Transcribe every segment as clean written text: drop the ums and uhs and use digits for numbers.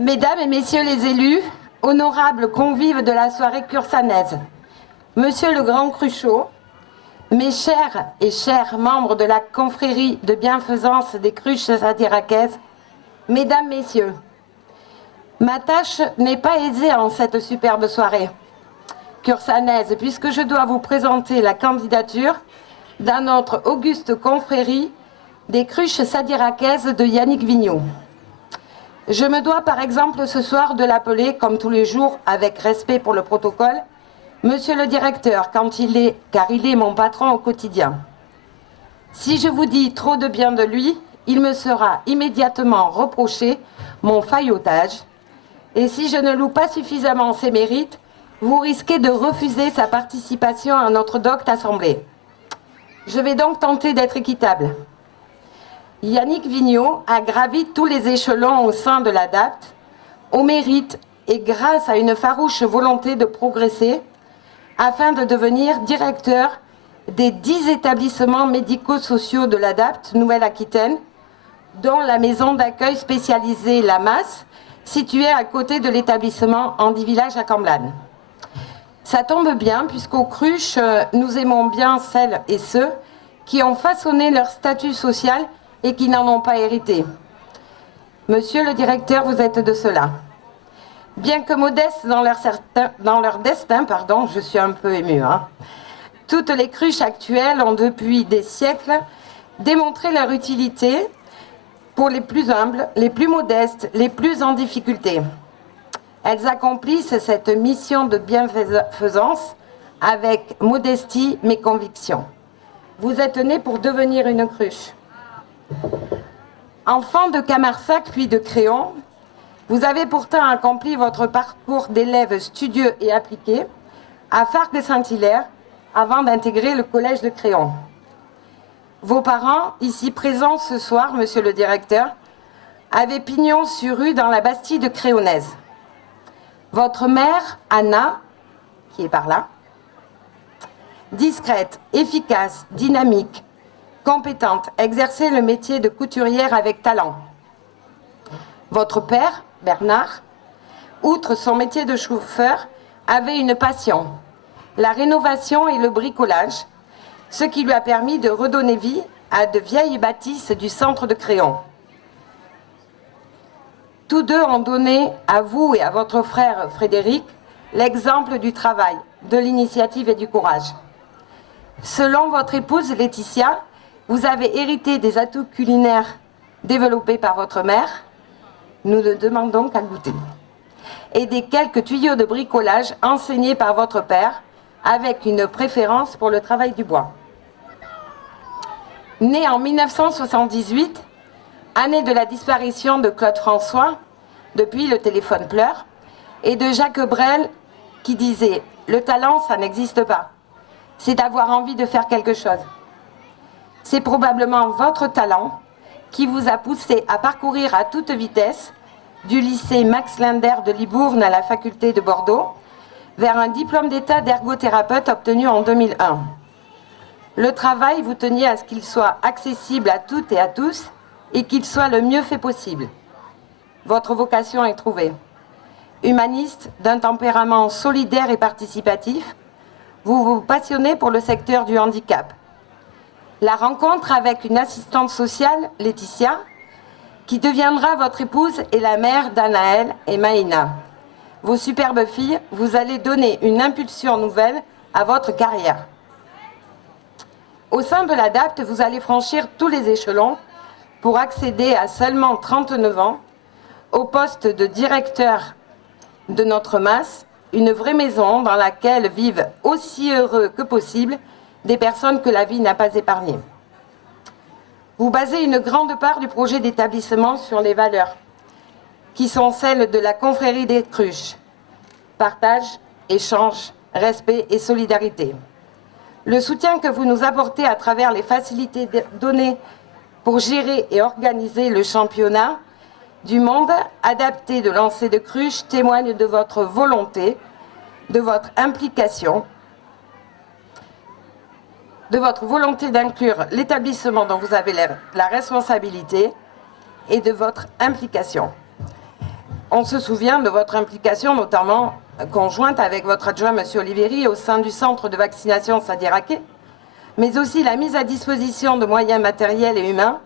Mesdames et messieurs les élus, honorables convives de la soirée cursanaise, monsieur le Grand Cruchot, mes chers et chers membres de la confrérie de bienfaisance des cruches adirachaises, mesdames, messieurs, ma tâche n'est pas aisée en cette superbe soirée cursanaise, puisque je dois vous présenter la candidature dans notre auguste confrérie des cruches sadirachaises de Yannick Vigneault. Je me dois par exemple ce soir de l'appeler, comme tous les jours, avec respect pour le protocole, monsieur le directeur, car il est mon patron au quotidien. Si je vous dis trop de bien de lui, il me sera immédiatement reproché mon faillotage. Et si je ne loue pas suffisamment ses mérites, vous risquez de refuser sa participation à notre docte assemblée. Je vais donc tenter d'être équitable. Yannick Vigneault a gravi tous les échelons au sein de l'ADAPT, au mérite et grâce à une farouche volonté de progresser, afin de devenir directeur des 10 établissements médico-sociaux de l'ADAPT Nouvelle-Aquitaine, dont la maison d'accueil spécialisée La Masse, située à côté de l'établissement Andy Village à Camblane. Ça tombe bien, puisqu'aux cruches, nous aimons bien celles et ceux qui ont façonné leur statut social et qui n'en ont pas hérité. Monsieur le directeur, vous êtes de cela. Bien que modestes dans leur destin, je suis un peu émue, toutes les cruches actuelles ont depuis des siècles démontré leur utilité pour les plus humbles, les plus modestes, les plus en difficulté. Elles accomplissent cette mission de bienfaisance avec modestie mais conviction. Vous êtes nés pour devenir une cruche. Enfant de Camarsac puis de Créon, vous avez pourtant accompli votre parcours d'élève studieux et appliqué à Fargue-Saint-Hilaire avant d'intégrer le collège de Créon. Vos parents, ici présents ce soir, monsieur le directeur, avaient pignon sur rue dans la Bastille de Créonaise. Votre mère, Anna, qui est par là, discrète, efficace, dynamique, compétente, exerçait le métier de couturière avec talent. Votre père, Bernard, outre son métier de chauffeur, avait une passion, la rénovation et le bricolage, ce qui lui a permis de redonner vie à de vieilles bâtisses du centre de Créon. Tous deux ont donné à vous et à votre frère Frédéric l'exemple du travail, de l'initiative et du courage. Selon votre épouse Laetitia, vous avez hérité des atouts culinaires développés par votre mère, nous ne demandons qu'à goûter, et des quelques tuyaux de bricolage enseignés par votre père, avec une préférence pour le travail du bois. Né en 1978, année de la disparition de Claude François, depuis le téléphone pleure, et de Jacques Brel qui disait « Le talent, ça n'existe pas, c'est d'avoir envie de faire quelque chose ». C'est probablement votre talent qui vous a poussé à parcourir à toute vitesse du lycée Max Linder de Libourne à la faculté de Bordeaux vers un diplôme d'état d'ergothérapeute obtenu en 2001. Le travail, vous teniez à ce qu'il soit accessible à toutes et à tous et qu'il soit le mieux fait possible. Votre vocation est trouvée. Humaniste, d'un tempérament solidaire et participatif, vous vous passionnez pour le secteur du handicap. La rencontre avec une assistante sociale, Laetitia, qui deviendra votre épouse et la mère d'Anaël et Maïna. Vos superbes filles, vous allez donner une impulsion nouvelle à votre carrière. Au sein de l'ADAPT, vous allez franchir tous les échelons pour accéder à seulement 39 ans au poste de directeur de notre masse, une vraie maison dans laquelle vivent aussi heureux que possible des personnes que la vie n'a pas épargnées. Vous basez une grande part du projet d'établissement sur les valeurs qui sont celles de la confrérie des cruches. Partage, échange, respect et solidarité. Le soutien que vous nous apportez à travers les facilités données pour gérer et organiser le championnat du monde adapté de lancer de cruches témoigne de votre volonté, de votre implication, de votre volonté d'inclure l'établissement dont vous avez la responsabilité et de votre implication. On se souvient de votre implication, notamment conjointe avec votre adjoint, M. Oliveri, au sein du centre de vaccination Sadiraké, mais aussi la mise à disposition de moyens matériels et humains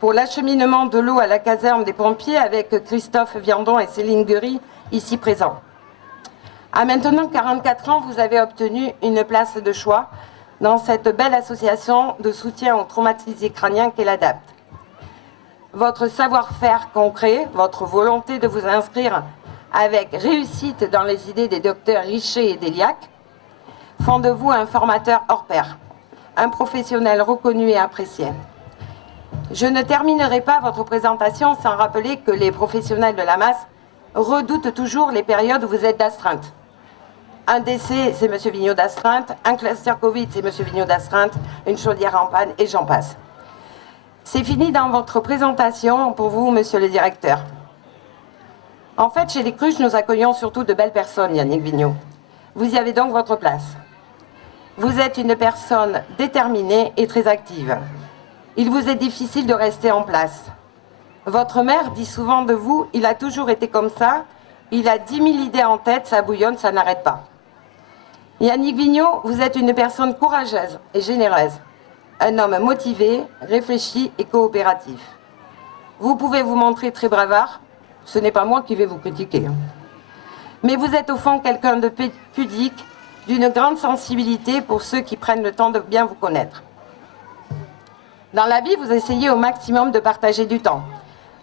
pour l'acheminement de l'eau à la caserne des pompiers avec Christophe Viandon et Céline Guery, ici présents. À maintenant 44 ans, vous avez obtenu une place de choix dans cette belle association de soutien aux traumatisés crâniens qu'est l'ADAPT. Votre savoir-faire concret, votre volonté de vous inscrire avec réussite dans les idées des docteurs Richer et Déliac font de vous un formateur hors pair, un professionnel reconnu et apprécié. Je ne terminerai pas votre présentation sans rappeler que les professionnels de la masse redoutent toujours les périodes où vous êtes d'astreinte. Un décès, c'est M. Vigneault d'astreinte, un cluster Covid, c'est M. Vigneault d'astreinte, une chaudière en panne, et j'en passe. C'est fini dans votre présentation pour vous, monsieur le directeur. En fait, chez les Cruches, nous accueillons surtout de belles personnes, Yannick Vigneault. Vous y avez donc votre place. Vous êtes une personne déterminée et très active. Il vous est difficile de rester en place. Votre mère dit souvent de vous, il a toujours été comme ça, il a 10 000 idées en tête, ça bouillonne, ça n'arrête pas. Yannick Vigneault, vous êtes une personne courageuse et généreuse. Un homme motivé, réfléchi et coopératif. Vous pouvez vous montrer très bravard, ce n'est pas moi qui vais vous critiquer. Mais vous êtes au fond quelqu'un de pudique, d'une grande sensibilité pour ceux qui prennent le temps de bien vous connaître. Dans la vie, vous essayez au maximum de partager du temps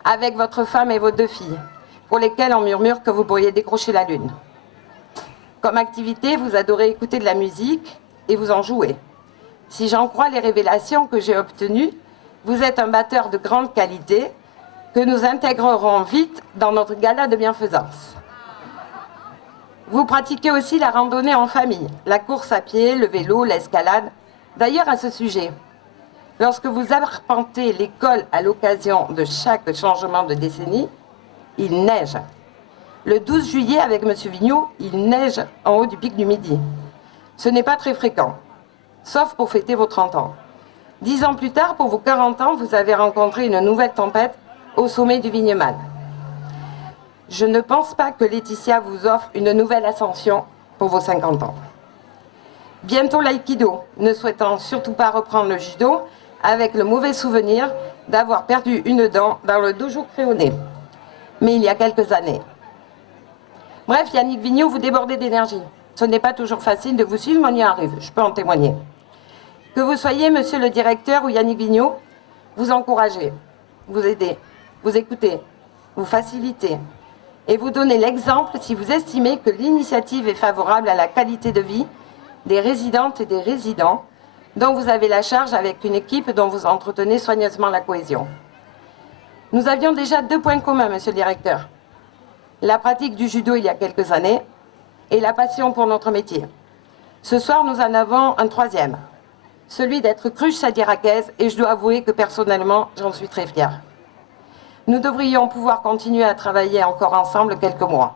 avec votre femme et vos 2 filles, pour lesquelles on murmure que vous pourriez décrocher la lune. Comme activité, vous adorez écouter de la musique et vous en jouez. Si j'en crois les révélations que j'ai obtenues, vous êtes un batteur de grande qualité que nous intégrerons vite dans notre gala de bienfaisance. Vous pratiquez aussi la randonnée en famille, la course à pied, le vélo, l'escalade. D'ailleurs, à ce sujet, lorsque vous arpentez l'école à l'occasion de chaque changement de décennie, il neige. Le 12 juillet, avec M. Vigneault, il neige en haut du pic du Midi. Ce n'est pas très fréquent, sauf pour fêter vos 30 ans. 10 ans plus tard, pour vos 40 ans, vous avez rencontré une nouvelle tempête au sommet du Vignemale. Je ne pense pas que Laetitia vous offre une nouvelle ascension pour vos 50 ans. Bientôt l'aïkido, ne souhaitant surtout pas reprendre le judo, avec le mauvais souvenir d'avoir perdu une dent dans le dojo créonné. Mais il y a quelques années. Bref, Yannick Vigneault, vous débordez d'énergie. Ce n'est pas toujours facile de vous suivre, mais on y arrive, je peux en témoigner. Que vous soyez monsieur le directeur ou Yannick Vigneault, vous encouragez, vous aidez, vous écoutez, vous facilitez et vous donnez l'exemple si vous estimez que l'initiative est favorable à la qualité de vie des résidentes et des résidents dont vous avez la charge avec une équipe dont vous entretenez soigneusement la cohésion. Nous avions déjà 2 points communs, monsieur le directeur. La pratique du judo il y a quelques années et la passion pour notre métier. Ce soir, nous en avons un 3e, celui d'être cruche sadiracaise, et je dois avouer que personnellement, j'en suis très fière. Nous devrions pouvoir continuer à travailler encore ensemble quelques mois.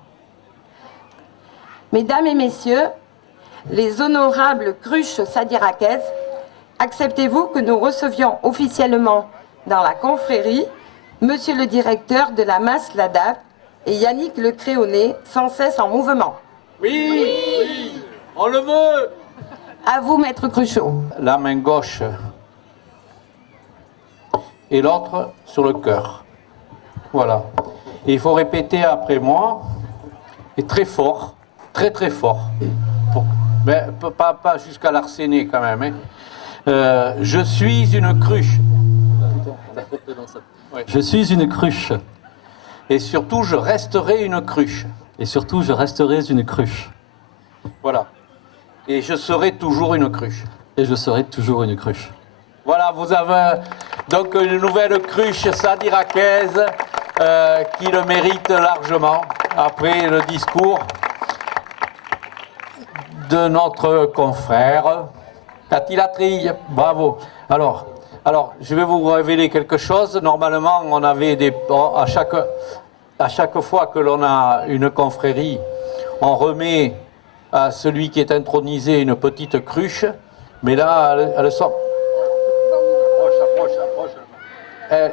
Mesdames et messieurs, les honorables cruches sadiracaises, acceptez-vous que nous recevions officiellement dans la confrérie monsieur le directeur de la masse l'ADAPT et Yannick Le Créonnet, sans cesse en mouvement. Oui, oui, on le veut. À vous, maître Cruchot. La main gauche et l'autre sur le cœur. Voilà. Et il faut répéter après moi, et très fort, très très fort. Mais pas jusqu'à l'arséner quand même. Hein. Je suis une cruche. Je suis une cruche. Et surtout, je resterai une cruche. Et surtout, je resterai une cruche. Voilà. Et je serai toujours une cruche. Et je serai toujours une cruche. Voilà, vous avez donc une nouvelle cruche sadiracaise qui le mérite largement après le discours de notre confrère Cathy Latrille. Bravo. Alors, je vais vous révéler quelque chose. Normalement, on avait à chaque fois que l'on a une confrérie, on remet à celui qui est intronisé une petite cruche. Mais là,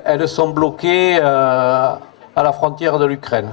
elles sont bloquées à la frontière de l'Ukraine.